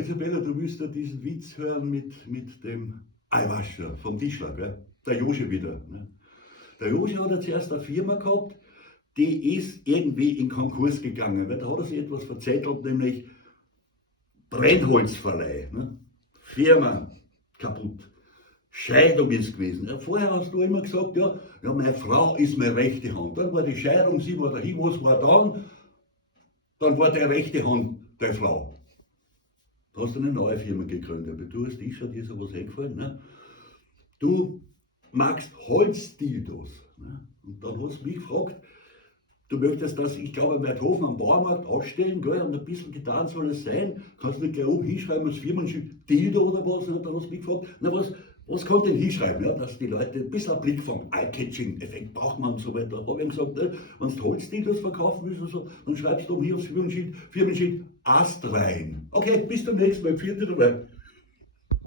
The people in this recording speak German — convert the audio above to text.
Isabella, du willst ja diesen Witz hören mit dem Eiwascher vom Tischler, gell? Der Josche wieder. Ne? Der Josche hat ja zuerst eine Firma gehabt, die ist irgendwie in Konkurs gegangen. Weil da hat er sich etwas verzettelt, nämlich Brennholzverleih. Ne? Firma kaputt. Scheidung ist gewesen. Ja, vorher hast du immer gesagt, ja, meine Frau ist meine rechte Hand. Dann war die Scheidung, sie war dahin, was war dann war der rechte Hand der Frau. Da hast du eine neue Firma gegründet, aber du hast dir ist sowas eingefallen. Ne? Du magst Holzdildos. Ne? Und dann hast du mich gefragt, du möchtest das, ich glaube, im Werthofen am Baumarkt ausstellen, gell, und ein bisschen getan soll es sein. Kannst du nicht gleich oben hinschreiben, als Firmenschild Dildo oder was? Und dann hast du mich gefragt, na was kann denn hinschreiben, ja, dass die Leute ein bisschen einen Blick vom Eye-Catching-Effekt braucht man und so weiter. Da habe ich gesagt, ne, wenn du Holzdildos verkaufen willst oder so, dann schreibst du oben hier aufs Firmenschild Ast rein. Okay, bis zum nächsten Mal. Vierte dabei.